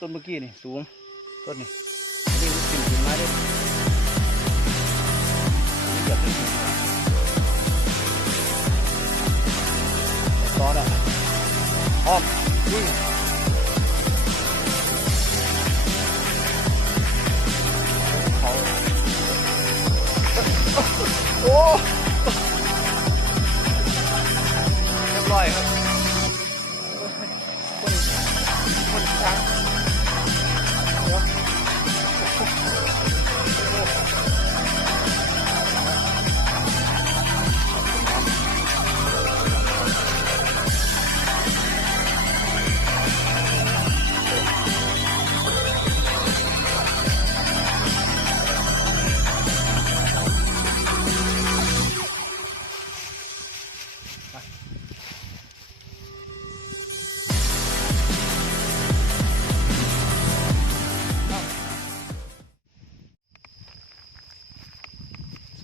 ต้นเมื่อกี้นี่สูง ต้นนี่นี่ขึ้นขึ้นมาได้นี่เกือบได้ถึงตอนะอ้อมนี่เขาโอ้เรียบร้อยครับคนคนทาง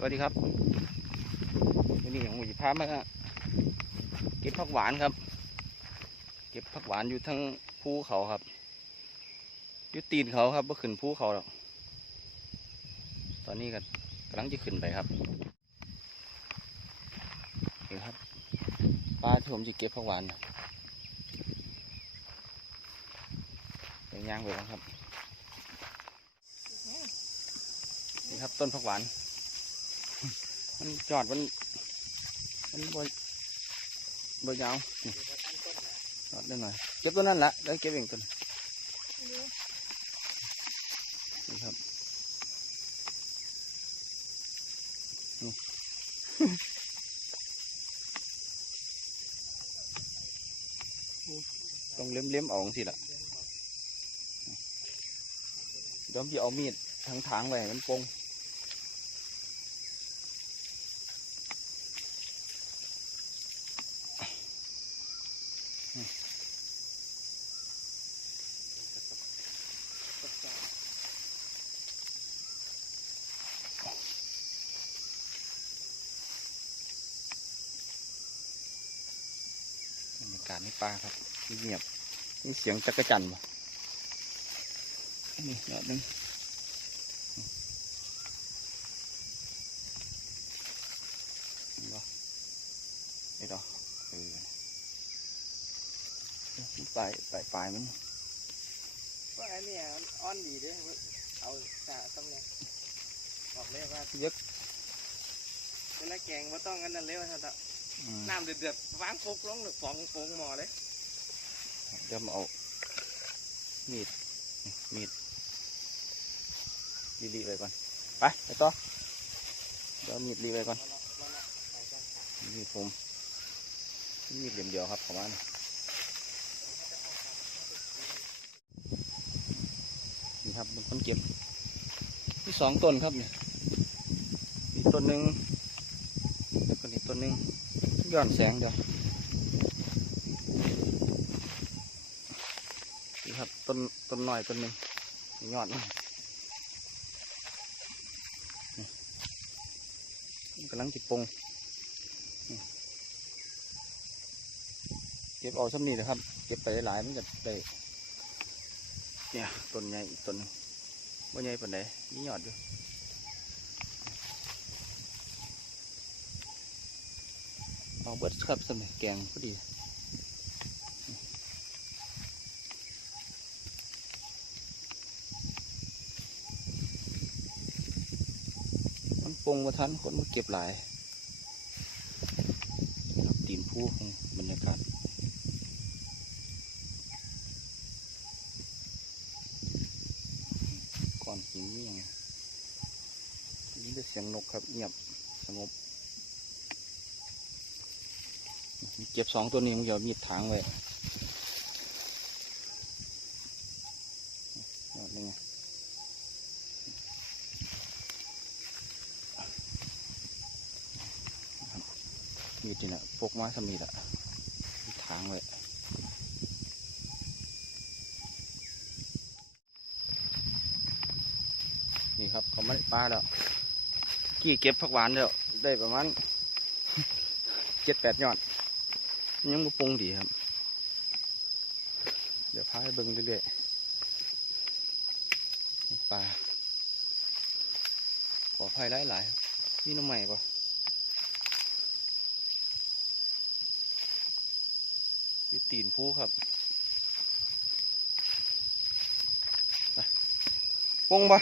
วัสดีครับวันนี้ผมจะพามาเก็บผักหวานครับ เก็บผักหวานอยู่ทั้งภูเขาครับอยู่ตีนเขาครับเ่ขึ้นภูเขาหรอกตอนนี้ก็กำลังจะขึ้นไปครับนี่ครับปลาที่ผมจะเก็บผักหวานเดี๋ยวย่างไปแล้วครับนี่ครับต้นผักหวาน มันจอดมันมันบยบยยาวจอดได้หน่อยเก็บตัวนั้นละแล้วเก็บเองตัวนี้นี่ครับต้องเล็มเล็มๆเออกสิละเดี๋ยวพี่เอามีดทางทางๆไว้มันปง บรรยากาศในป่าครับเงียบมีเสียงจักรจันทร์บ่นี่ยอดหนึงนี่บ่นี่ดอกเออนี่ปลายปลายปลายมันว่าอันเนี้ยอ่อนดีเด้อเอาสาต้องเลยบอกเลยว่าเยอะเวลาแกงว่าต้องกันนั่นเลยว่าท่านตะอืม น้ำเดือดๆวางฟุกลงหรือฟองฟงหมอเลยเดี๋ยวมาเอามีดมีดรีๆไปก่อนไปไปต่อเดี๋ยวเอามีดรีไปก่อนนี่ผมมีดเหลี่ยมเดียวครับประมาณนี้นี่ครับเป็นคนเก็บที่สองต้นครับเนี่ยมีต้นหนึ่งแล้วก็นี่ต้นหนึ่ง ย้อนแสงเดี๋ยวนี่ครับต้นต้นหน้อยต้นหนึ่งนี่ยอดนนี่กำลังติดปงเก็บเอาซ้ำนี่นะครับ เก็บไปหลายมันจะได้เนี่ยต้นใหญ่อีกต้นหนึงว่าใหญ่ปานใดมียอดอยู่ เอาเบิดครับสมัยแกงพอดีมันปงมาทันคนมาเก็บหลายตีนผู้ของบรรยากาศก้อนหินนี่ยังนี่เป็นเสียงนกครับเงียบสงบมี เก็บสองตัวนี้มึงอย่ามีดถางไว้ยอดเลยไงมีดนี่นะพกมาสมีดอะมีถางไว้มาในป่าแล้วกี่เก็บผักหวานแล้วได้ประมาณเจ็ดแปดยอด ยังมาปรุงดีครับ เดี๋ยวพาให้เบิ่งเรื่อยๆปลาขอภัยหลายๆนี่น้ำใหม่ปะอยู่ตีนผู้ครับไปปงปะ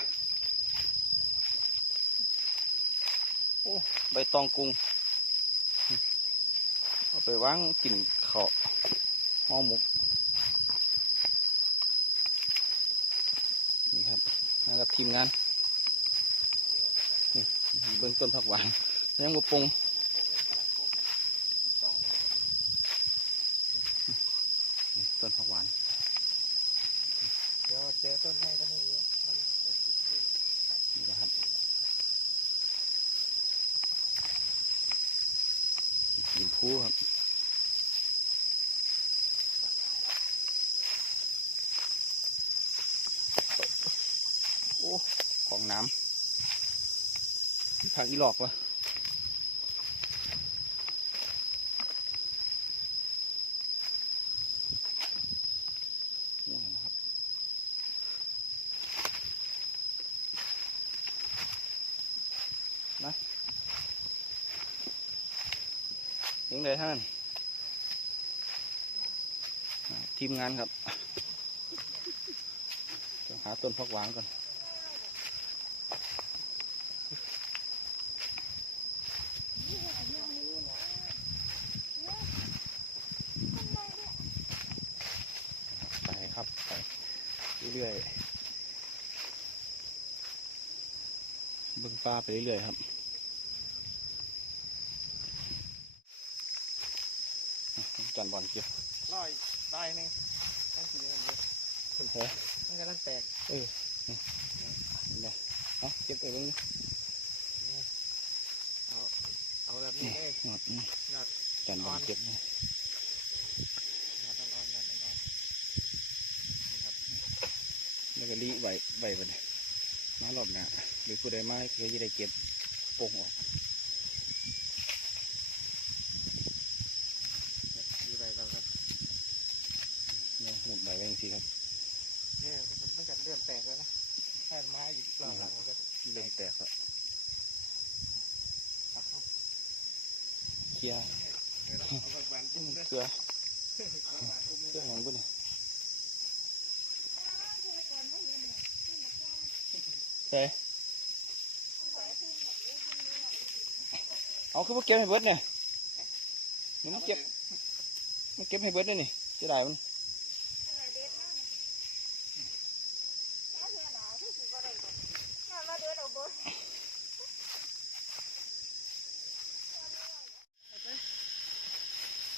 โอ้ใบตองกุ้ง ไปวางกินเขาห่อหมกนี่ครับน่ากับทีมงานนี่เบื้องต้นผักหวานยังบปรุงนี่ต้นผักหวาน เดี๋ยวเจอต้นไม้ก็นี่อยู่มันจะติดอยู่ นี่นะครับกินผู้ครับโอ้ของน้ำผักอีหลอกวะนี่นะครับยังไงท่านทีมงานครับ หาต้นพักหวานก่อนไปครับไป เรื่อยๆเบิ่งฟ้าไปเรื่อยๆครับจันบอลเก็บร้อยตายหนึ่งนั่นคือมันอยู่คนแพ้มันกำลังแตกเนี่ยเอาเก็บไปเบิ่งดิเอาแบบนี้เลยหนอดนี่หนอดจันบอลเก็บนี่ หนอดอ่อนๆหนอดอ่อน แล้วก็รีใบใบไปเลยมารอบหน้าหรือผู้ใดมาเขาจะได้เก็บโป่งออกๆแบบดีไปแบบแบบเนี่ยหมุดใบไว้ยังสิครับเนี่ยมันมันจะเริ่มแตกแล้วนะถ้าไม้อีกรอบหลังมันก็เริ่มแตกแล้วปักเข้าเคลียร์เอาแบบหวานปุ้มเลยเกลือเอาหวานปุ้มเลยเกลือหยังบุ่นย เฮ้ยเอาคือว่าเก็บให้เบิดเนี่ยนี่มันเก็บมันเก็บให้เบิดเลยนี่จะได้มัน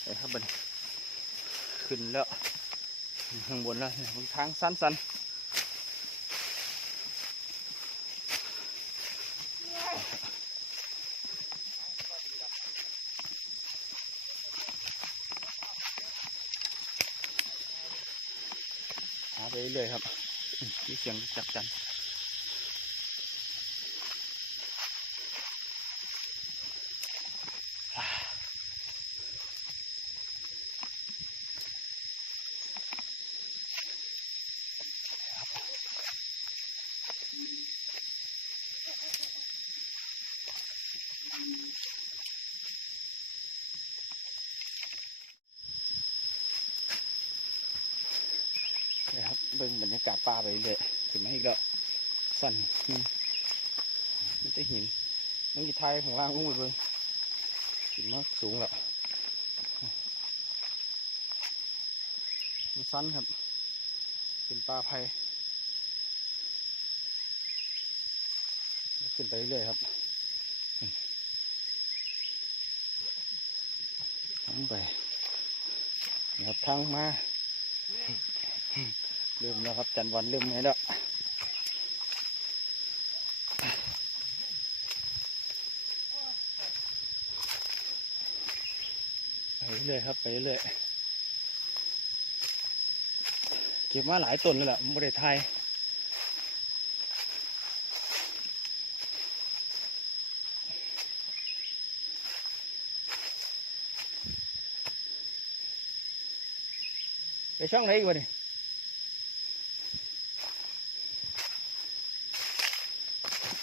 ไปครับบันขึ้นแล้วขึ้นข้างบนแล้วทางสั้นๆ เรื่อยๆครับมีเสียงจักจัน รรยากาศป่าไปเรื่อยขึ้นมาอีกแล้วสั้นอืมมันจะหินมันจะทายของล่างลงไปเบิ่งขึ้นมากสูงแล้วมันสั้นครับ เป็นป่าไผ่ขึ้นไปเรื่อยครับทางไปนะครับทางมา ลืมแล้วครับจันวันลืมไหมแล้วไปเรื่อยครับไปเรื่อยเก็บมาหลายต้นแลยแหละบริไทยไปช่องไหนอีกวะเนี่ย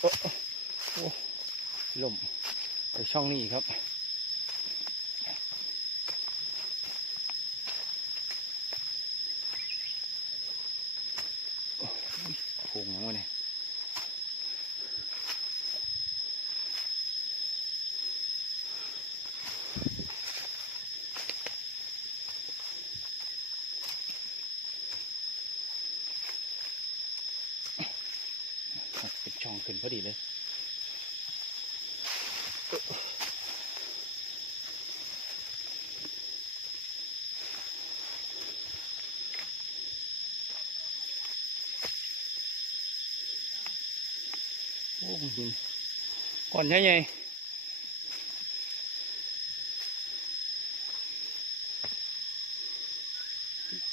โอ้ลมไปช่องนี้ครับ โผงยังวะเนี่ยเป็นช่องขึ้นพอ ดีเลยโอ้มันหินก่อนใหญ่ใหญ่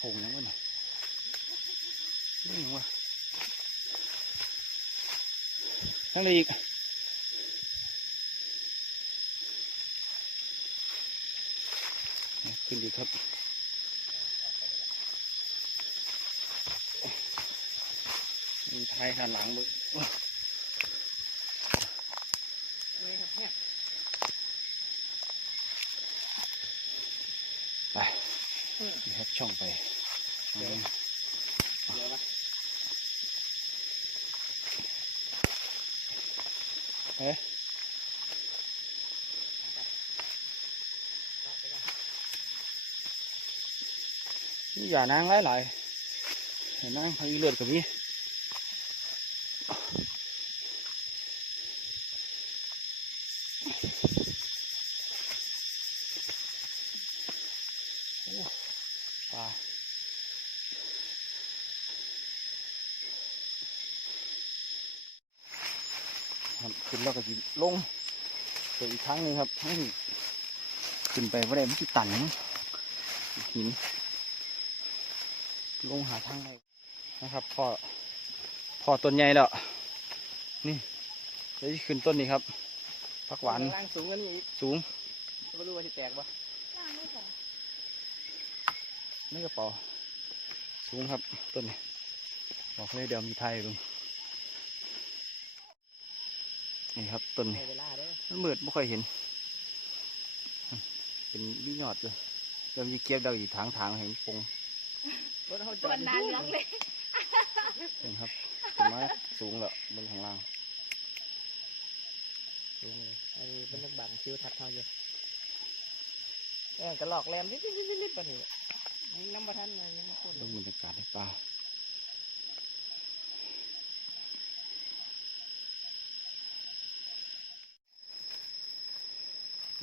ผงยังวะน่ะนี่ยังวะ ทั้งเลยอีกขึ้นดีกครับมีท้ายหันหลังเบึไม่ครับเนี่ยไปนี่ครับช่องไปอืม เดี๋ยวนะ เอ๊ะ เอาไปก่อน นี่อย่านางหลายหลายเห็นนางพายีเลือดกับนี้โอ้ปลาขึ้นแล้วก็จะลงไปอีกครั้งนึงครับทั้งขึ้นไปว่าได้มันจะตันนะหิน ลงหาทางไหนนะครับ พอพอต้นใหญ่แล้ว นี่เดี๋ยวจะขึ้นต้นนี้ครับผักหวานล่างสูงกว่านี้อีกสูงไม่รู้ว่าจะแตกปะในกระเป๋าสูงครับต้นนี้บอกเลยเดี๋ยวมีไทยลุงนี่ครับต้นในนี้เวลาเด้อมันมืดไม่ค่อยเห็น เป็นมียอดเลยเดี๋ยวมีเก็บดาวอยู่ทางทางๆเห็นปง รถเขาจตัอวดนาเหลืองเลยเห็นครับต้นไม้สูงแล้วบนข้างล่างสูงเลยไอ้บรรยากาศคิวทัดเขาอยู่แม่งกระหลอกแรมลิบลิบลิบลิบปะนี่ยิงน้ำประทันเลยยิงน้ำพ่นเรื่องบรรยากาศในป่า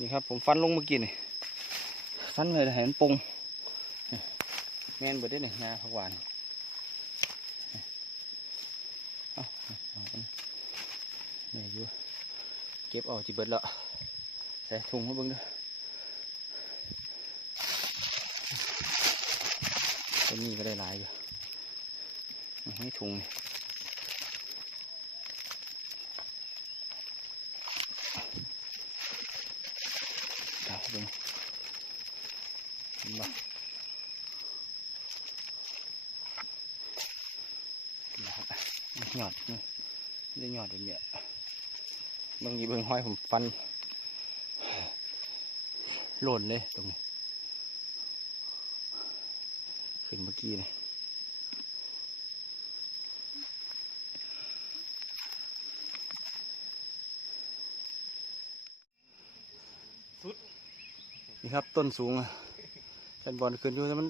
นี่ครับผมฟันลงเมื่อกี้นี่ฟันเลยเห็นปงนี่ แมนบดได้หนึ่งงาผักหวานเอาเนี่ยอยู่เก็บเอาจิเบิดละใส่ถุงให้เบิ่งด้วยต้นนี้ก็ได้หลายอยู่ให้ถุงนี่เอาเบิ่งเห็นบ่นะครับ หยอดนี่ได้หยอดเป็นเนี่ยเบิ่งอยีเบิ่งห้อยผมฟัน หล่นเลยตรงนี้ ขึ้นเมื่อกี้นี่นี่ครับต้นสูงอะแันบอลขึ้นอยู่แต่มัน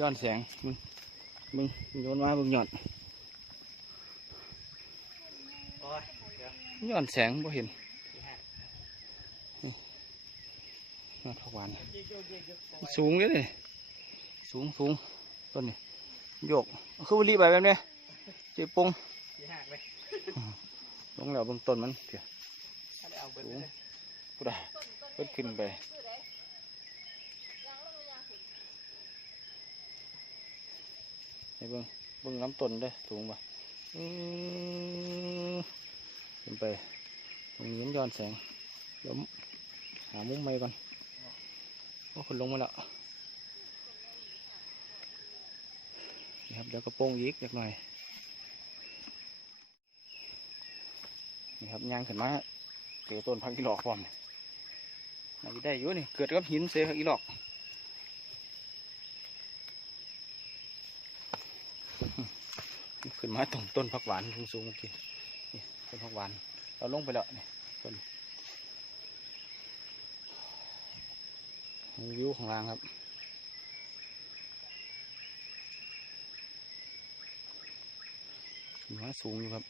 ย้อนแสงมึงมึงมึงโยนมามึงหย่อน โอ้ยเดี๋ ยวย้อนแสงบ่เห็นสี่ห้ายอดผักหวานเยอะเยอะเยอะเยอะสูงเลยนี่สูงสูงต้นนี่โยกเอาคือวันรีไปแบบนี้เจ็บปงสี่ห้าไปลงแล้วเบื้องต้นมันเพียถ้าได้เอาเบิร์ดเลยพูดได้เพิ่นขึ้นไปให้เบิ่งเบิ่งน้ำต้นเด้อสูงป่ะอือ ขึ้นไป ตรงนี้มันย้อนแสงเดี๋ยวหามุมใหม่ก่อนโอ้คนลงมาแล้วนี่ครับเดี๋ยวกระโปรงอีกจักหน่อยนี่ครับย่างขึ้นมาเกิดต้นพักอีหลอกพร้อมน่าจะได้อยู่นี่เกิดกับหินเสียอีหลอกขึ้นมาตรงต้นผักหวานสูงๆเมื่อกี้ นี่ต้นผักวานเราลงไปแล้วนี่ต้นวิวของรางครับขึ้นมาสูงอยู่ครับ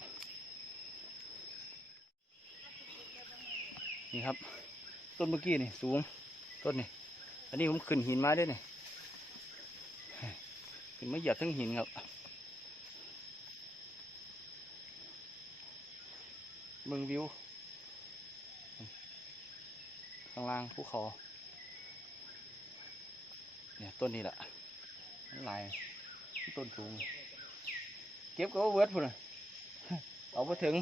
นี่ครับ ต้นเมื่อกี้นี่สูง ต้นนี่ อันนี้ผมขึ้นหินมาด้วยนี่ขึ้นมาเหยียบทั้งหินครับ เมืองวิว ข้างล่างภูเขาเนี่ยต้นนี้แหละมันหลายต้นสูง เก็บก็เวิร์ดพุ่นเอาไปถึง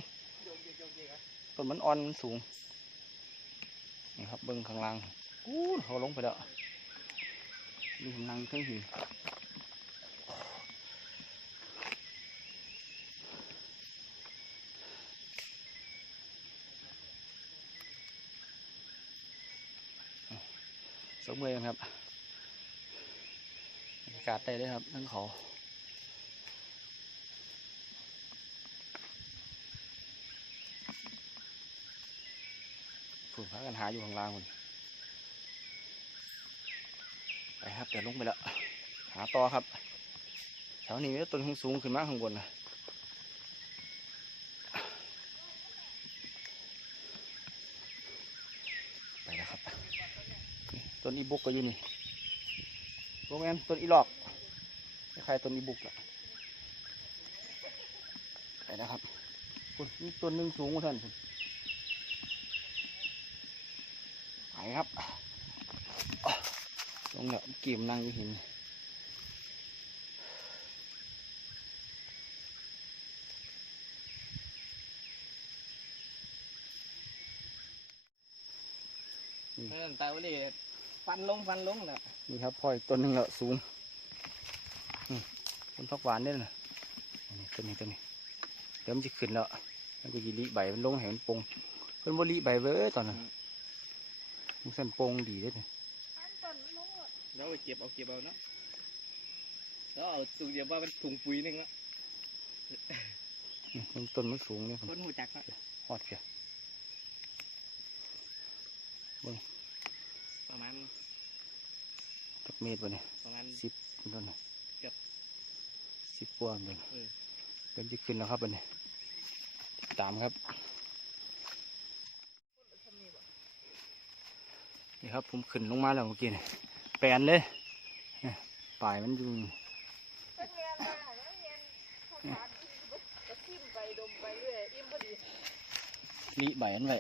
ต้นมันอ่อนมันสูงนี่ครับเบิ้งข้างล่างอู้เขาลงไปแล้วนี่ผมนั่งเครื่องหิน สองมือเองครับบรรยากาศได้เลยครับทั้งเขาฝุ่นพากันหาอยู่ข้างล่างคุณไปครับเดี๋ยวลงไปแล้ว หาต่อครับแถวนี้มีต้นสูงขึ้นมาข้างบนนะไปแล้วครับ ต้นอีบุกก็อยู่นี่โรงแรมต้นอีหลอกคล้ายต้นอีบุกแหละไปนะครับคุณนี่ต้นหนึ่งสูงกว่าท่านคุณไปครับลงเนี่ยกีมนั่งอยู่หินเออตาวันนี้ ฟันลงฟันลงน่ะนี่ครับพ่อยต้นหนึ่งแล้วสูงนี่ต้นพักหวานเนี่ยนะนี่ต้นนี้ต้นนี้เดี๋ยวมันจะขึ้นแล้วมันก็ยีริใบมันลงให้มันปงเพิ่นบ่ริใบเว้ยตอนนั้นมันสั่นปงดีเด้อนี่แล้วไปเก็บเอาเก็บเอาเนาะแล้วเอาสูงเดียวว่าเป็นถุงปุ๋ยหนึงเนาะนี่มันต้นมันสูงเนี่ยผมคนหูจักเนาะฮอดเพีย ประมาณ จัก เมตรวะเนี่ยประมาณสิบต้นน่ะเกือบสิบกว่าเองเออเริ่มจะขึ้นแล้วครับอันนี้ติดตามครับนี่ครับผมขึ้นลงมาแล้วเมื่อกี้นี่แปลนเลยเนี่ยปลายมันอยู่เป็นเรียนมาแล้วเรียนภาษาก็ทิมไปดมไปเรื่อยอิ่มพอดีรีใบมันไว้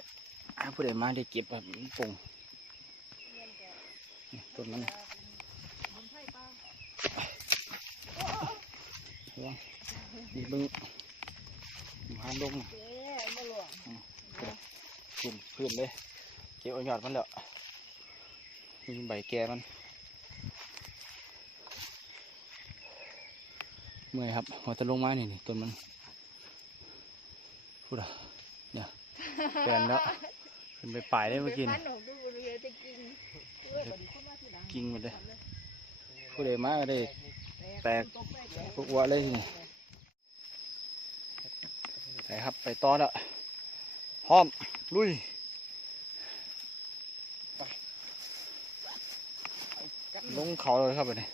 ถ้าผู้ใดมาได้เก็บแบบมันปงเรียนแต่นี่ต้นมัน บุญไพ่ป้า ระ วังนี่เบึงหาลงเจ๊มาหลงขึ้นพื้นเลย เก็บเอยอดมันแล้วมีใบแก่มัน เมื่อยครับหัวจะลงมานี่นี่ต้นมันพูดอะเนี่ยแปลนแล้วขึ้นไปปลายได้เมื่อกี้พันี่นหนูดูเรียนจะกินเว้ยบัดนี้คนมาทีหลังกิ่งหมดเลยผู้ใดมาก็ได้ แตกปแตกพวกวัวเลยนี่ไปครับไปต่อล้วพร้อม ลุยลงเขาเลยครับอันนี้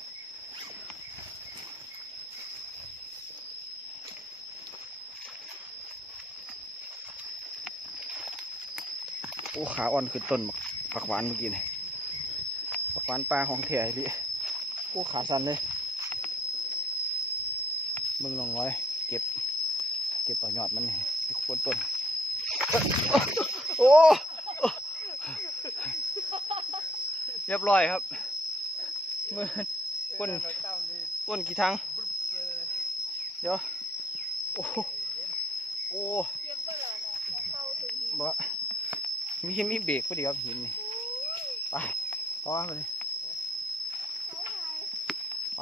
โอ้ขาอ่อนขึ้นต้นบักผักหวานเมื่อกี้นี่ผักหวานปลาของแท้ลิโอ้ขาสั่นเลย มึงลองไว้ เก็บ เก็บเอายอดมันนี่ที่โคนต้น โอ้เรียบร้อยครับมือก้นก้นกี่ทางเดี๋ยว โอ้โอ้บ่มีมีเบรกพอดีครับหินนี่ไปต่อไปไป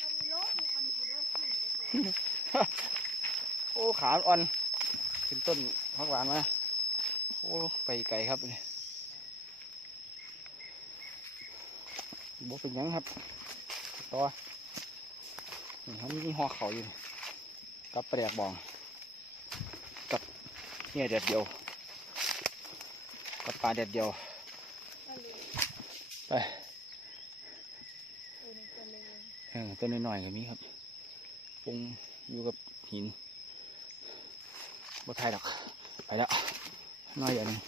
มันมีโลกมันมีคนด้วย โอ้ขาอ่อนขึ้นต้นผักหวานมาโอ้ไปไกลครับนี่บ่เป็นยังครับต่อนี่เขามีหอเขาอยู่กับแปลกบอง กับเนี่ยเด็ดเดียว กับปลาเด็ดเดียว ไปเออนี่กันเลยเออต้นน้อยๆก็มีครับ ปงอยู่กับหินบ่ทายดอก ไปแล้ว น้อยอย่างหนึง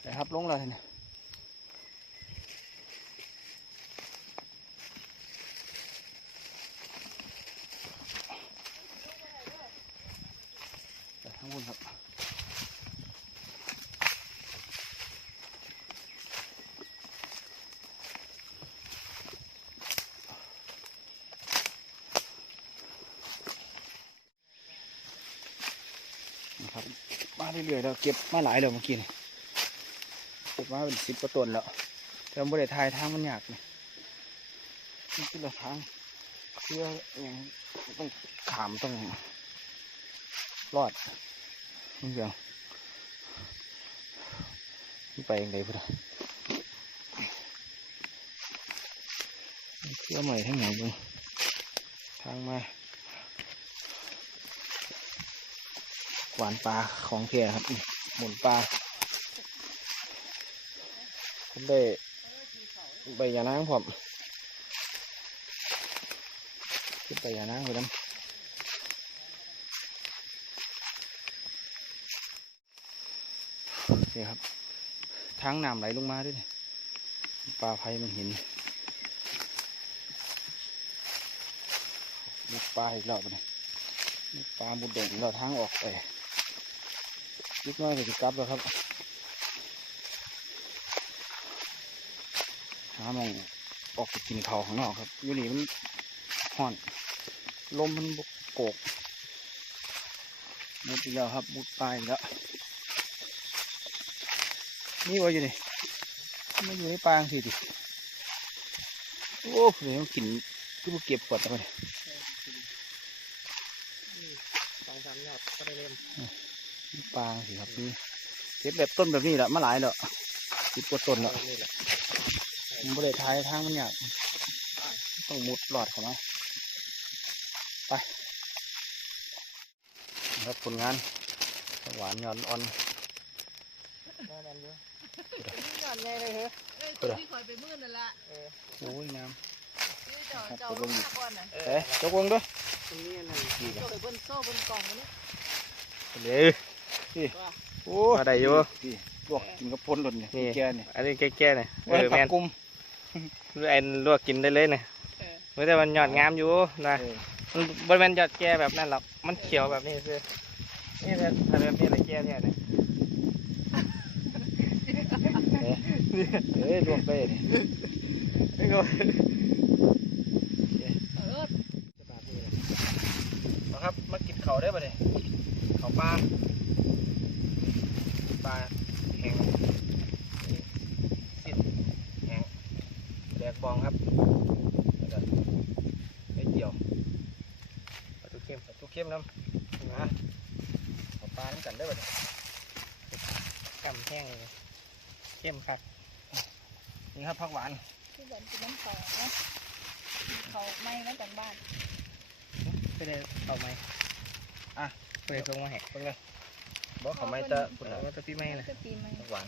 ไปครับลงแล้วทีนี้ไปข้งบนครับมา เรื่อยๆแล้วเก็บมาหลายแล้วเมื่อกี้นี่เก็บมาเป็นสิบกว่าต้นแล้วแต่ไม่ได้ทายทางมันยากนี่นี่คือทางเพื่ออย่างต้องขามต้องรอดนี่เดียวนี่ไปยังไงพุ่นเชื่อใหม่ทั้งหนดูทางมา วานปลาของเทียครับหมุนปลาผมได้ใบยานางผมขึ้นใบยานางไปน้ำนี่ครับทางน้ำไหลลงมาด้วยปลาไผ่มันเห็นมุดปลาอีกรอบไปนี่มุดปลามุดเด่งเราทางออกไป นิดน้อยก็จะกลับแล้วครับ หามองออกไปกินเขาข้างนอกครับ อยู่นี่มันห่อน ลมมันบกโกกมุดอีกแล้วครับ มุดปลายแล้ว นี่ว่าอยู่นี่มันอยู่ในปางสิดิโอ้เดี๋ยวกินก็มาเก็บก่อนไปสองสามยอดก็ได้เล่ม ปางสิครับนี่เก็บแบบต้นแบบนี้แหละมาหลายแล้วสิบกว่าต้นแล้วนี่แหละผมบริทายทางมันยากต้องมุดหลอดเข้ามาไปนะครับผลงานหวานยอนอ่อนได้แมนอยู่หย่อนไงเลยเหรอเอ้ยตัวที่คอยไปมื่นนั่นละเออโอ้ยน้นี่เจ้าเจ้าลงมาก่อนน่ะำเอ๊ะจกวงด้วยตรงนี้นั่นดีเจ้าเลยบนโซ่บนกล่องกันนี่เดี๋ยว นี่โอ้ได้อยู่พี่ลวกกินกับพ่นหล่นเนี่ยนี่ แกเนี่ยอันนี้แก่ๆเนี่ยเอวันอผัแม่กนกุ้มไอ้ลวกกินได้เลยเนี่ยเออเมื่อแต่มันยอดงามอยู่นะเออมันบริเวณยอดแก่แบบนั้นหรอกมันเขียวแบบนี้คือนี่แบบอันแบบนี้เลยแก่เนี่ยเนี่ยเอ้ยลวกไปนี่นี่ก็เออจะปาพูดเลยมาครับมากินเขาได้ป่ะเนี่ยเขาปลา ปลาแห้งนี่สิ้นแห้งแดกบองครับแล้วก็ไม่เกี่ยวปลาทูเข้มทุกเข้มน้ำนะเอาปลาน้ำกันได้ป่ะเนี่ยกำแห้งเลยเข้มครับนี่ครับผักหวานที่บ้านกินน้ำเขาเนาะเขาไม่มาจากบ้านไปได้เอาไหมอะไปได้ส่งมาให้เพิ่งเลย บอกเขาไม่ตะคุณเอาละมาตะปีใหม่นะจะปีใหม่ผักหวาน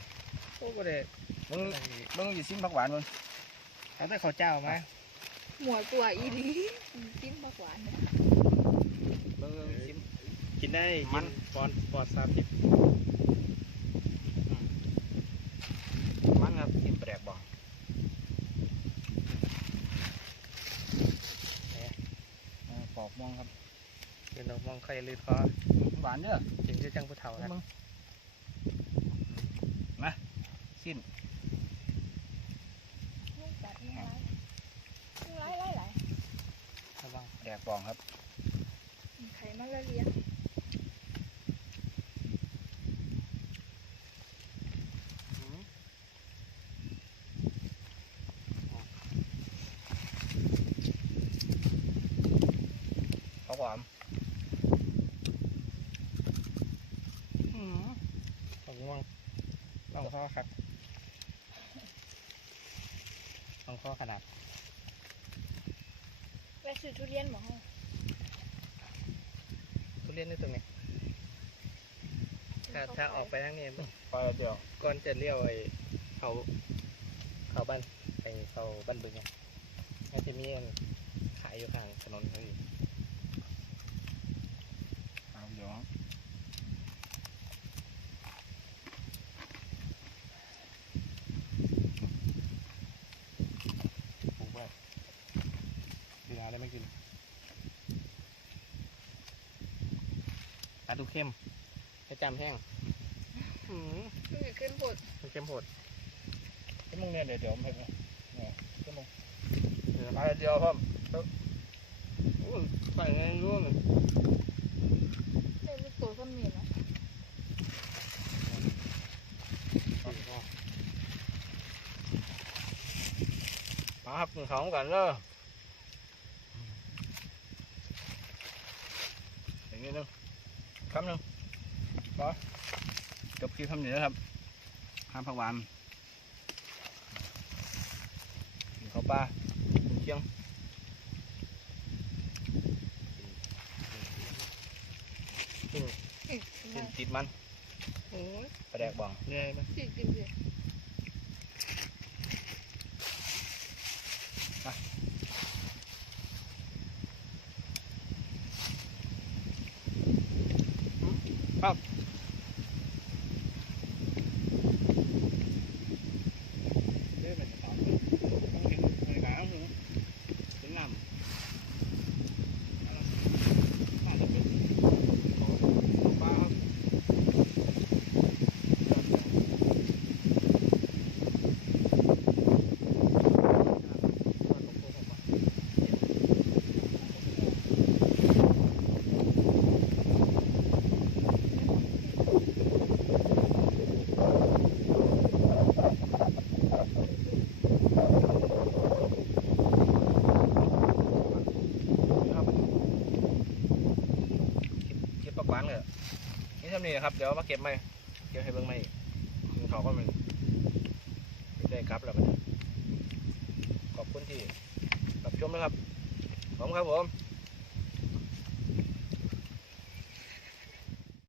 โอ้ก็ได้มึงมึงอยู่ซิมผักหวานมึงเอาแต่ข้าวเจ้ามาหมวกลัวอีดีจิ้มผักหวานเนี่ยมึงซิมกินได้มันปอนปอนสามสิบมันครับซิมแปลกบอกเออปอกม่วงครับเดี๋ยวเรามองใครลืดคอ หวานเด้อกินชื่อจังผู้เฒ่าครับมึงมาสิ้นลูกจัดนี่ไรนี่ไรไรไรระวังแดกบองครับไข่มาละเลียง อ ง่วง ลองข้อครับลองข้อขนาดไปซื้อทุเรียนหมอทุเรียนนี่ตรงไหนถ้าถ้าออกไปทางนี้ไปเดียวก่อนจะเลี้ยวไอ้เขาเขาบ้านไอ้เขาบ้านบึงอะมันจะมีอันขายอยู่ข้างถนนเขาอยู่ เอาเดี๋ยว ปลูกไว้เวลาได้ไม่กินปลาดูเข้มให้จำแห้งอืมคือขึ้นปวดมันเข้มโหดที่มึงเนี่ยเดี๋ยวเดี๋ยวไม่เนี่ยเนี่ยที่มึงเออไปเดียวพ่อมอู้ไปไงรู้มั้ยเล่นตัวซ้ำนี่นะมาครับกินของกันเลย อย่างนี้นึงคำหนึ่งก็จบ คลิปคำนี้นะครับห้ามผักหวานกินข้าวปลากินเชียงกินติดมันโอ้ยปลาแดกบองเหนื่อยไหมสิกินสิ เด้อเป็นสาวต้องกินในหนังถึงน้ำน่าจะเป็นปลาครับ ครับเก็บปักหวานเลยนี่ทำนี่นะ ครับเดี๋ยวมาเก็บใหม่